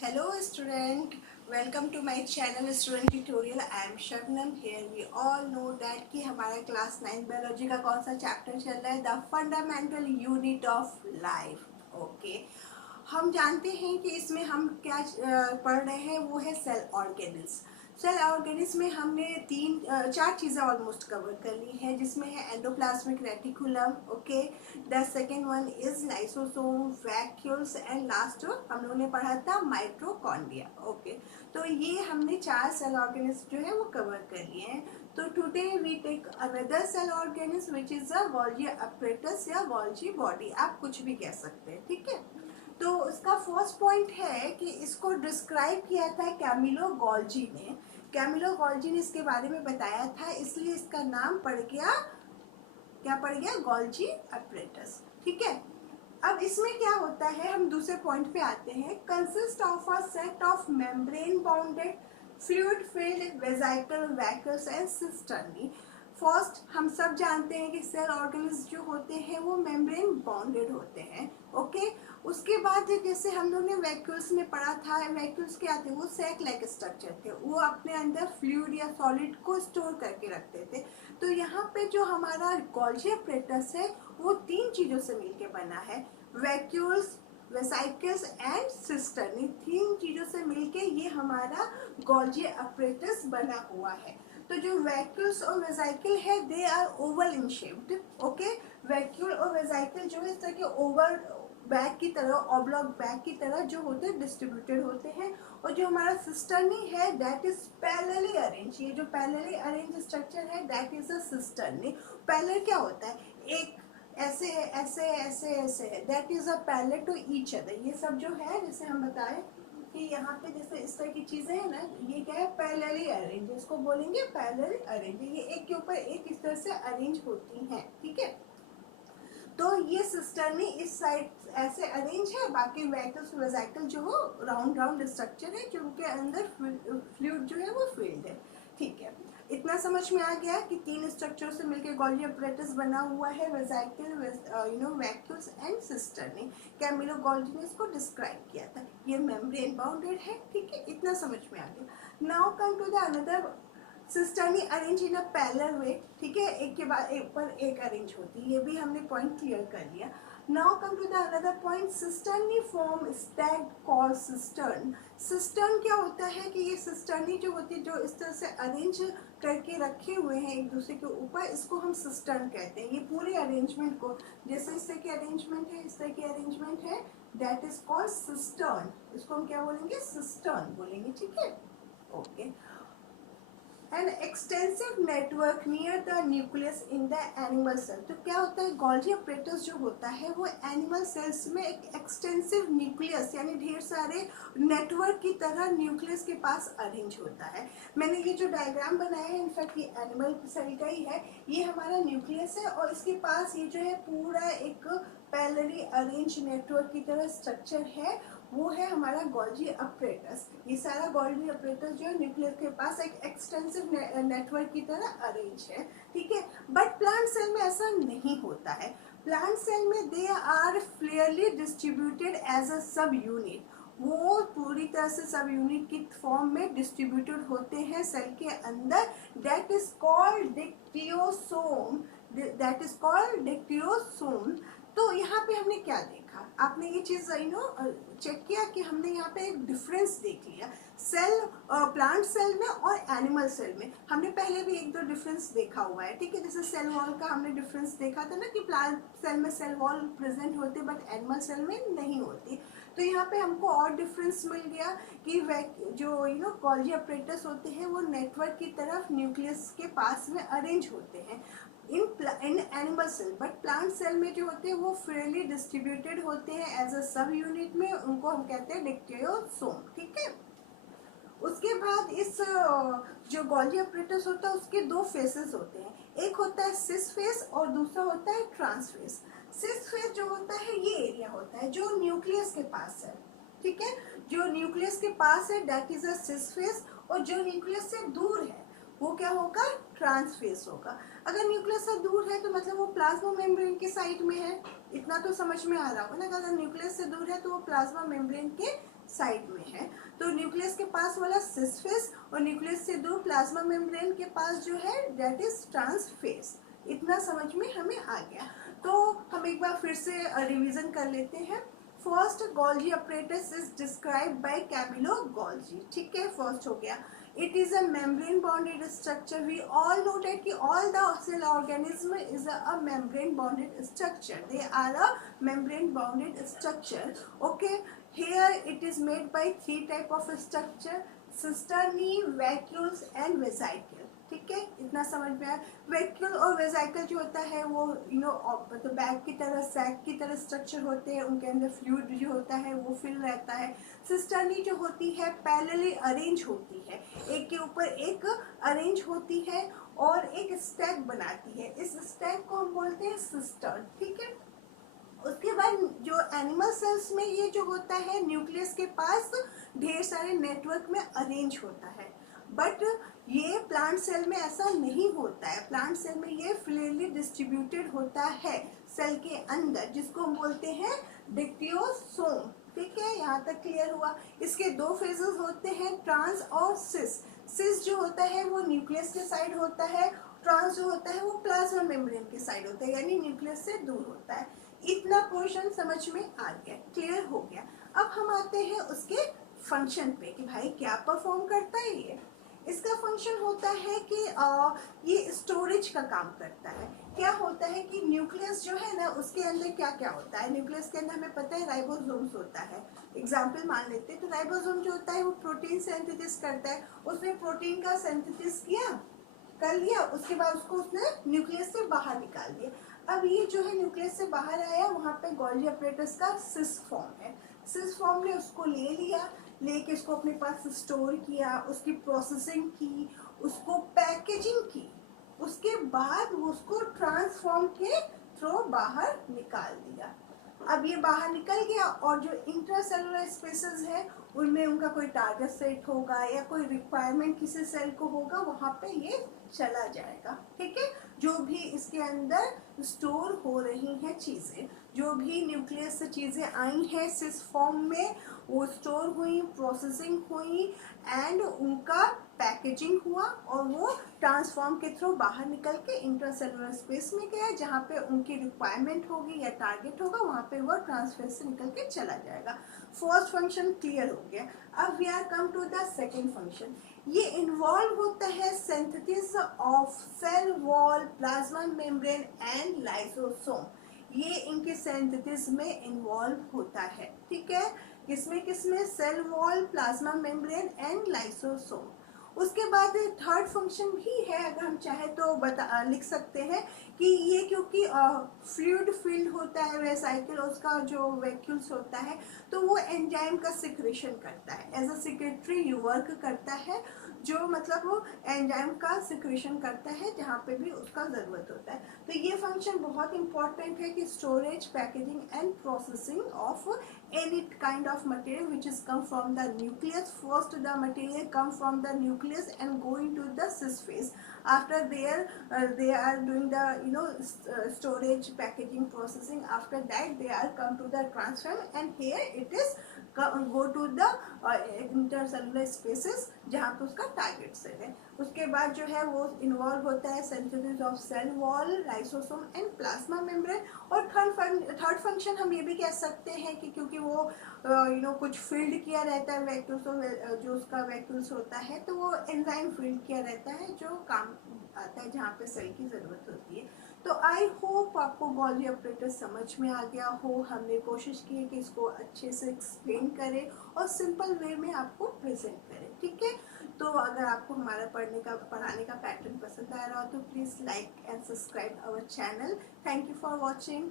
Hello student, welcome to my channel student tutorial. I am Shabnam here. We all know that कि हमारा class 9 biology का कौन सा chapter चल रहा है, the fundamental unit of life. Okay, हम जानते हैं कि इसमें हम क्या पढ़ रहे हैं, वो है सेल ऑर्गेनिल्स. सेल ऑर्गेनिल्स में हमने चार चीज़ें ऑलमोस्ट कवर कर ली हैं, जिसमें है endoplasmic reticulum. Okay, the second one is lysosome, vacuoles and last हम लोगों ने पढ़ा था माइटोकॉन्ड्रिया. ओके, तो ये हमने चार सेल ऑर्गेनिल्स जो है वो कवर कर लिए हैं. तो today we take another cell organelles which is a Golgi apparatus या गोल्जी बॉडी, आप कुछ भी कह सकते हैं. ठीक है, तो उसका फर्स्ट पॉइंट है कि इसको डिस्क्राइब किया था कैमिलो गोल्जी ने. कैमिलो गोल्जी ने इसके बारे में बताया था, इसलिए इसका नाम पड़ गया, क्या पड़ गया, गोल्जी अपरेटस. ठीक है, अब इसमें क्या होता है, हम दूसरे पॉइंट पे आते हैं. Consist of a set of membrane bounded fluid filled vesicle vacuoles and cisternae. First, हम सब जानते हैं कि सेल ऑर्गेनिल्स जो होते हैं वो मेम्ब्रेन बाउंडेड होते हैं. ओके, उसके बाद जैसे हम लोग ने वैक्यूल्स में पढ़ा था, वैक्यूल्स क्या थे, वो सैक लाइक स्ट्रक्चर थे, वो अपने अंदर फ्लूइड या सॉलिड को स्टोर करके रखते थे. तो यहाँ पे जो हमारा गोल्जी अपरेटस है वो तीन चीज़ों से मिलके बना है, वैक्यूल्स, वेसिकल्स एंड सिस्टर्नी. तीन चीज़ों से मिलके ये हमारा गोल्जी अपरेटस बना हुआ है. तो जो वैक्यूल्स और वेसिकल है they are oval in shaped. Okay, vacuole और वेसिकल जो है इस तरह के ओवल बैग की तरह, ऑब्लॉक बैग की तरह जो होते हैं, डिस्ट्रीब्यूटेड होते हैं. और जो हमारा सिस्टर्नी है दैट इज पैरेलली अरेंज. ये जो पैरेलली अरेंज स्ट्रक्चर है that is a cisternae. Parallel क्या होता है, एक ऐसे है, ऐसे ऐसे ऐसे है, that is a parallel to each other. ये सब जो है, जैसे हम बताएं कि यहाँ पे जैसे इस तरह की चीजें हैं ना, ये क्या है, पैरेलली अरेंज, इसको बोलेंगे पैरेलल अरेंज. ये एक के ऊपर एक इस तरह से अरेंज होती हैं. ठीक है, तो ये सिस्टर्नी इस साइड ऐसे अरेंज है, बाकी वैक्यूल्स वेसिकल जो हो राउंड राउंड स्ट्रक्चर है, जो उनके अंदर फ्लूइड जो है वो फील्ड है. ठीक है, इतना समझ में आ गया कि तीन स्ट्रक्चर से मिलकर गोल्जी अपरेटस बना हुआ है, vesicle, vacuoles and cisternae. Camillo Golgi ने इसको डिस्क्राइब किया था. ये मेम्ब्रेन बाउंडेड है. ठीक है, इतना समझ में आ गया. Now come to the another. Cisternae arrange in a parallel way. ठीक है, एक के बाद एक पर एक अरेंज होती है, ये भी हमने पॉइंट क्लियर कर लिया. Now come to the another point, cisternae form stacked called cistern. Cistern क्या होता है कि ये सिस्टर्नी जो होती है, जो इस तरह से अरेंज करके रखे हुए हैं एक दूसरे के ऊपर, इसको हम सिस्टर्न कहते हैं. ये पूरे अरेंजमेंट को, जैसे इस तरह की अरेंजमेंट है, इस तरह की अरेंजमेंट है, दैट इज कॉल्ड सिस्टर्न. इसको हम क्या बोलेंगे, सिस्टर्न बोलेंगे. ठीक है, okay. An extensive network near the nucleus in the animal cell. तो क्या होता है, गोल्जी अपरेटस जो होता है वो एनिमल सेल्स में एक एक्सटेंसिव न्यूक्लियस यानी ढेर सारे नेटवर्क की तरह न्यूक्लियस के पास अरेंज होता है. मैंने ये जो डायग्राम बनाया है, इनफैक्ट ये एनिमल सेल का ही है. ये हमारा न्यूक्लियस है और इसके पास ये जो है पूरा एक पैरेलली अरेंज नेटवर्क की तरह स्ट्रक्चर है, वो है हमारा गोल्जी अपरेटस. ये सारा गोल्जी अपरेटस जो है न्यूक्लियस के पास एक एक्सटेंसिव नेटवर्क की तरह अरेंज है. ठीक है, बट प्लांट सेल में ऐसा नहीं होता है. प्लांट सेल में they are clearly distributed as a subunit. वो पूरी तरह से सब यूनिट की फॉर्म में डिस्ट्रीब्यूटेड होते हैं सेल के अंदर. That is called dictyosome. That is called dictyosome. तो यहाँ पे हमने क्या देखा, आपने ये चीज़ चेक किया कि हमने यहाँ पे एक डिफरेंस देख लिया सेल, प्लांट सेल में और एनिमल सेल में. हमने पहले भी एक दो डिफरेंस देखा हुआ है. ठीक है, जैसे सेल वॉल का हमने डिफरेंस देखा था ना, कि प्लांट सेल में सेल वॉल प्रेजेंट होती है बट एनिमल सेल में नहीं होती. तो यहाँ पे हमको और डिफरेंस मिल गया कि जो गोल्जी अपरेटस होते हैं वो नेटवर्क की तरफ न्यूक्लियस के पास में अरेंज होते हैं in animal cell. But plant cell में जो होते हैं वो फ्रीली डिस्ट्रीब्यूटेड होते हैं एज अ सब यूनिट में, उनको हम कहते हैं डिक्टियोसोम. ठीक है, उसके बाद इस जो गोल्जी अपरेटस होता है उसके दो फेसेस होते हैं. एक होता है सिस फेस और दूसरा होता है ट्रांस फेस. सिस फेस जो होता है ये एरिया होता है जो न्यूक्लियस के पास है. ठीक है, जो न्यूक्लियस के पास है that is a cis face, और जो न्यूक्लियस से दूर है वो क्या होगा, ट्रांस फेस होगा. अगर न्यूक्लियस से दूर है तो मतलब वो प्लाज्मा मेम्ब्रेन के साइड में है. इतना तो समझ में आ रहा होगा ना, अगर न्यूक्लियस से दूर है तो वो प्लाज्मा मेम्ब्रेन के साइड में है. न्यूक्लियस के पास वाला सिस फेस और न्यूक्लियस से दूर प्लाज्मा मेम्ब्रेन के पास जो है दैट इज ट्रांस फेस। इतना समझ में हमें आ गया। तो हम एक बार फिर से रिवीजन कर लेते हैं। First, Golgi apparatus is describe by Camillo Golgi. ठीक है, फर्स्ट हो गया। It is a membrane bonded structure. We all know that कि all the cell organism is a membrane bonded structure. They are a membrane bonded structure. Okay, here it is made by 3 type of structure: cisternae, vacuoles and vesicle। ठीक है, इतना समझ में आया। Vacuole और vesicle जो होता है वो मतलब बैग की तरह, सैक की तरह स्ट्रक्चर होते हैं, उनके अंदर फ्लूइड जो होता है वो फिल रहता है। सिस्टर्नी जो होती है पैरेलली अरेंज होती है, एक के ऊपर एक अरेंज होती है और एक स्टैक बनाती है। इस स्टैक को हम बोलते हैं सिस्टर्न। ठीक है, उसके बाद जो एनिमल सेल्स में ये जो होता है न्यूक्लियस के पास ढेर सारे नेटवर्क में अरेंज होता है, बट ये प्लांट सेल में ऐसा नहीं होता है। प्लांट सेल में ये फ्रीली डिस्ट्रीब्यूटेड होता है सेल के अंदर, जिसको हम बोलते हैं डिक्टियोसोम। ठीक है, यहाँ तक क्लियर हुआ। इसके 2 फेजेस होते हैं, ट्रांस और सिस। सिस जो होता है वो न्यूक्लियस के साइड होता है, ट्रांस जो होता है वो प्लाज्मा मेम्ब्रेन के साइड होता है, यानी न्यूक्लियस से दूर होता है। इतना पोर्शन समझ में आ गया, क्लियर हो गया। अब हम आते हैं उसके फंक्शन पे कि भाई क्या परफॉर्म करता है ये। इसका फंक्शन होता है कि ये स्टोरेज का काम करता है। क्या होता है कि न्यूक्लियस जो है ना उसके अंदर क्या क्या होता है। न्यूक्लियस के अंदर हमें पता है राइबोसोम्स होता है। एग्जाम्पल मान लेते हैं, तो राइबोसोम जो होता है वो प्रोटीन सिंथेसिस करता है। उसने प्रोटीन का सिंथेसिस कर लिया, उसके बाद उसको उसने न्यूक्लियस से बाहर निकाल दिया। अब ये जो है न्यूक्लियस से बाहर आया, वहाँ पे गोल्जी apparatus का सिस फॉर्म है। सिस फॉर्म ने उसको ले लिया, लेके इसको अपने पास स्टोर किया, उसकी प्रोसेसिंग की, उसको पैकेजिंग की, उसके बाद उसको ट्रांसफॉर्म के थ्रू बाहर निकाल दिया। अब ये बाहर निकल गया और जो इंट्रासेलुलर स्पेसेस है उनमें उनका कोई टारगेट सेट होगा या कोई रिक्वायरमेंट किसी सेल को होगा, वहाँ पे ये चला जाएगा। ठीक है, जो भी इसके अंदर स्टोर हो रही हैं चीज़ें, जो भी न्यूक्लियस से चीज़ें आई हैं सिस फॉर्म में, वो स्टोर हुई, प्रोसेसिंग हुई एंड उनका पैकेजिंग हुआ और वो ट्रांसफॉर्म के थ्रू बाहर निकल के इंट्रासेलुलर स्पेस में गया, जहाँ पे उनकी रिक्वायरमेंट होगी या टारगेट होगा, वहाँ पे वो ट्रांसफर से निकल के चला जाएगा। फर्स्ट फंक्शन क्लियर हो गया। अब we are come to the second function. ये इन्वॉल्व होता है synthesis of cell wall, plasma membrane and lysosome. ये इनके सिंथेसिस में इन्वॉल्व होता है। ठीक है, किसमें cell wall, plasma membrane and lysosome. उसके बाद थर्ड फंक्शन भी है, अगर हम चाहे तो लिख सकते हैं कि ये क्योंकि फ्लूइड फील्ड होता है वेसाइकल, उसका जो वैक्यूल्स होता है, तो वो एंजाइम का सिक्रेशन करता है, एज अ सेक्रेटरी वर्क करता है, जो मतलब वो एंजाइम का सिक्रेशन करता है जहाँ पे भी उसका ज़रूरत होता है। तो ये फंक्शन बहुत इंपॉर्टेंट है कि storage, packaging and processing of any kind of material which is come from the nucleus. First the material come from the nucleus and go into the cis phase. After they are doing the storage, packaging, processing. After that they are come to the transfer and here it is go to the intercellular spaces जहाँ पे उसका target cell है। उसके बाद जो है वो involve होता है synthesis of cell wall, lysosome and plasma membrane. और थर्ड फंक्शन हम ये भी कह सकते हैं कि क्योंकि वो कुछ फील्ड किया रहता है वैक्यूल्स, जो उसका वैक्यूल्स होता है, तो वो एंजाइम फील्ड किया रहता है जो काम आता है जहाँ पे सेल की ज़रूरत होती है। तो आई होप आपको गोल्जी apparatus समझ में आ गया हो। हमने कोशिश की है कि इसको अच्छे से एक्सप्लेन करें और सिंपल वे में आपको प्रेजेंट करें। ठीक है, तो अगर आपको हमारा पढ़ाने का पैटर्न पसंद आ रहा हो तो please like and subscribe our channel. Thank you for watching.